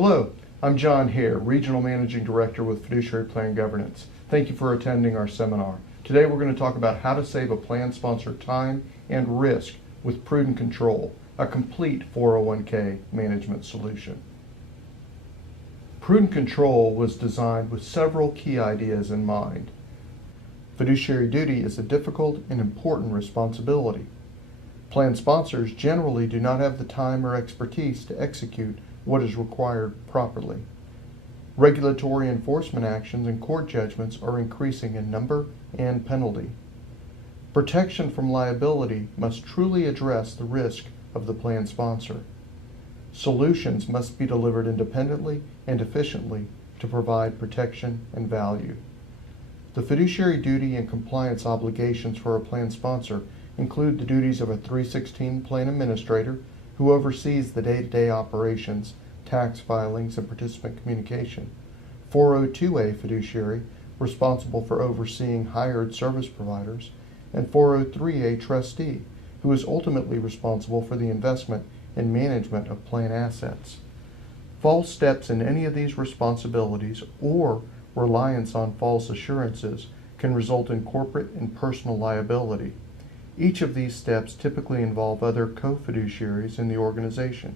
Hello, I'm John Hare, Regional Managing Director with Fiduciary Plan Governance. Thank you for attending our seminar. Today we're going to talk about how to save a plan sponsor time and risk with Prudent Control, a complete 401k management solution. Prudent Control was designed with several key ideas in mind. Fiduciary duty is a difficult and important responsibility. Plan sponsors generally do not have the time or expertise to execute what is required properly. Regulatory enforcement actions and court judgments are increasing in number and penalty. Protection from liability must truly address the risk of the plan sponsor. Solutions must be delivered independently and efficiently to provide protection and value. The fiduciary duty and compliance obligations for a plan sponsor include the duties of a 316 plan administrator who oversees the day-to-day operations, tax filings, and participant communication. 402A fiduciary, responsible for overseeing hired service providers, and 403A trustee, who is ultimately responsible for the investment and management of plan assets. False steps in any of these responsibilities or reliance on false assurances can result in corporate and personal liability. Each of these steps typically involve other co-fiduciaries in the organization,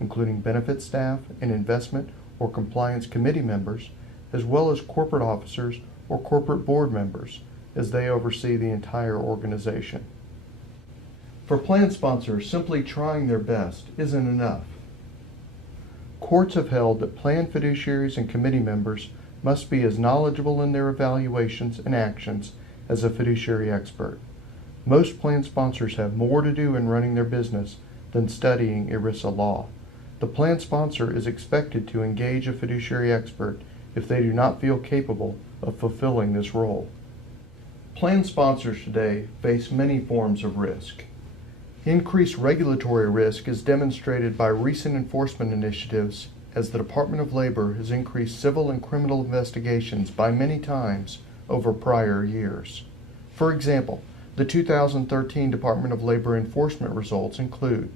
including benefit staff and investment or compliance committee members, as well as corporate officers or corporate board members, as they oversee the entire organization. For plan sponsors, simply trying their best isn't enough. Courts have held that plan fiduciaries and committee members must be as knowledgeable in their evaluations and actions as a fiduciary expert. Most plan sponsors have more to do in running their business than studying ERISA law. The plan sponsor is expected to engage a fiduciary expert if they do not feel capable of fulfilling this role. Plan sponsors today face many forms of risk. Increased regulatory risk is demonstrated by recent enforcement initiatives as the Department of Labor has increased civil and criminal investigations by many times over prior years. For example, the 2013 Department of Labor enforcement results include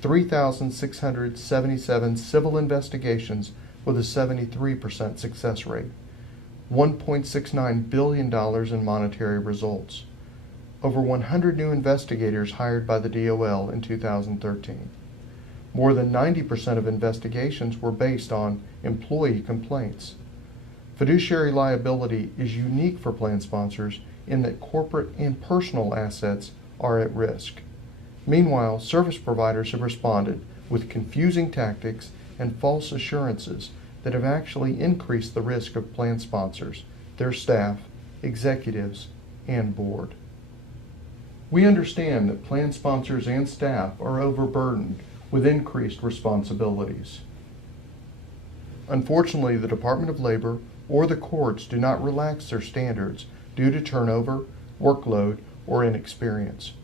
3,677 civil investigations with a 73% success rate, $1.69 billion in monetary results, over 100 new investigators hired by the DOL in 2013. More than 90% of investigations were based on employee complaints. Fiduciary liability is unique for plan sponsors in that corporate and personal assets are at risk. Meanwhile, service providers have responded with confusing tactics and false assurances that have actually increased the risk of plan sponsors, their staff, executives, and board. We understand that plan sponsors and staff are overburdened with increased responsibilities. Unfortunately, the Department of Labor or the courts do not relax their standards due to turnover, workload, or inexperience.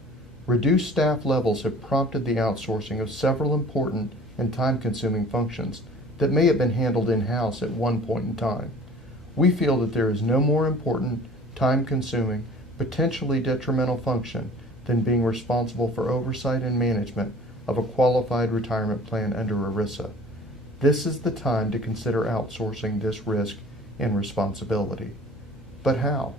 Reduced staff levels have prompted the outsourcing of several important and time-consuming functions that may have been handled in-house at one point in time. We feel that there is no more important, time-consuming, potentially detrimental function than being responsible for oversight and management of a qualified retirement plan under ERISA. This is the time to consider outsourcing this risk and responsibility. But how?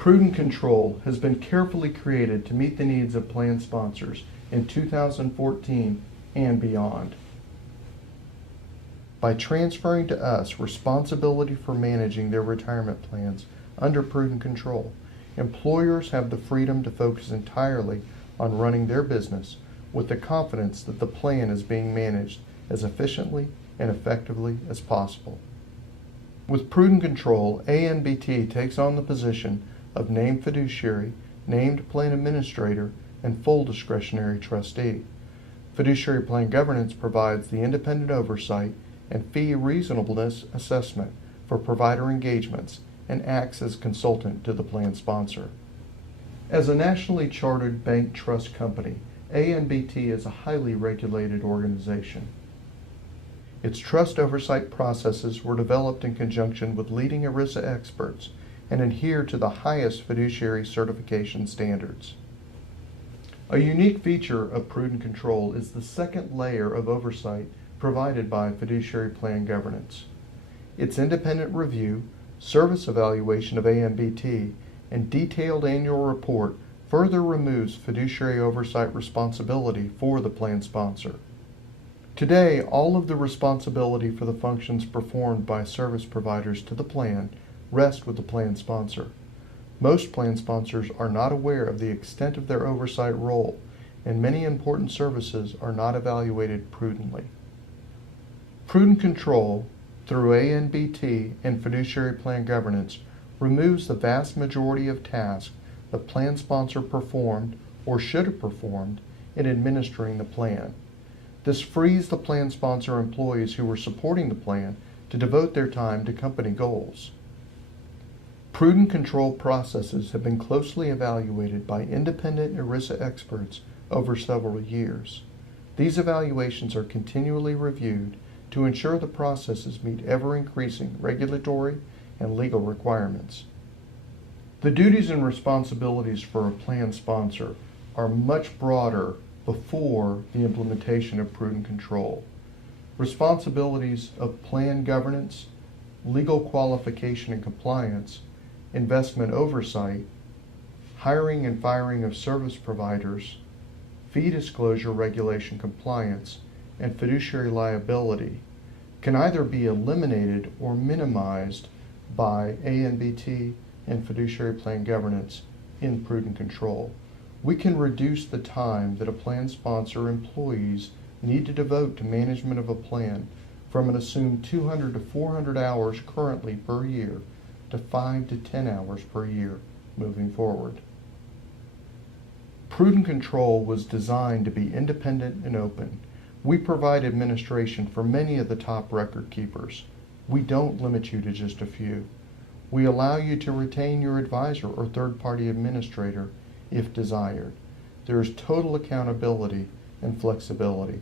Prudent Control has been carefully created to meet the needs of plan sponsors in 2014 and beyond. By transferring to us responsibility for managing their retirement plans under Prudent Control, employers have the freedom to focus entirely on running their business with the confidence that the plan is being managed as efficiently and effectively as possible. With Prudent Control, ANBT takes on the position of named fiduciary, named plan administrator, and full discretionary trustee. Fiduciary plan governance provides the independent oversight and fee reasonableness assessment for provider engagements and acts as consultant to the plan sponsor. As a nationally chartered bank trust company, ANBT is a highly regulated organization. Its trust oversight processes were developed in conjunction with leading ERISA experts and adhere to the highest fiduciary certification standards. A unique feature of Prudent Control is the second layer of oversight provided by fiduciary plan governance. Its independent review, service evaluation of AMBT, and detailed annual report further removes fiduciary oversight responsibility for the plan sponsor. Today, all of the responsibility for the functions performed by service providers to the plan rest with the plan sponsor. Most plan sponsors are not aware of the extent of their oversight role, and many important services are not evaluated prudently. Prudent Control, through ANBT and fiduciary plan governance, removes the vast majority of tasks the plan sponsor performed or should have performed in administering the plan. This frees the plan sponsor employees who were supporting the plan to devote their time to company goals. Prudent control processes have been closely evaluated by independent ERISA experts over several years. These evaluations are continually reviewed to ensure the processes meet ever-increasing regulatory and legal requirements. The duties and responsibilities for a plan sponsor are much broader before the implementation of prudent control. Responsibilities of plan governance, legal qualification and compliance, investment oversight, hiring and firing of service providers, fee disclosure regulation compliance, and fiduciary liability can either be eliminated or minimized by ANBT and fiduciary plan governance in prudent control. We can reduce the time that a plan sponsor employees need to devote to management of a plan from an assumed 200 to 400 hours currently per year to 5 to 10 hours per year moving forward. Prudent Control was designed to be independent and open. We provide administration for many of the top record keepers. We don't limit you to just a few. We allow you to retain your advisor or third-party administrator if desired. There is total accountability and flexibility.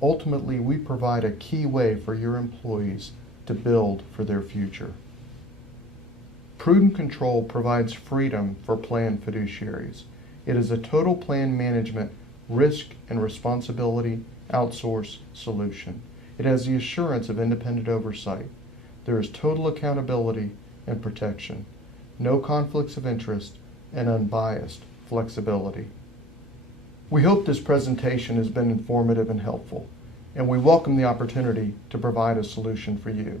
Ultimately, we provide a key way for your employees to build for their future. Prudent Control provides freedom for plan fiduciaries. It is a total plan management, risk and responsibility outsource solution. It has the assurance of independent oversight. There is total accountability and protection, no conflicts of interest, and unbiased flexibility. We hope this presentation has been informative and helpful, and we welcome the opportunity to provide a solution for you.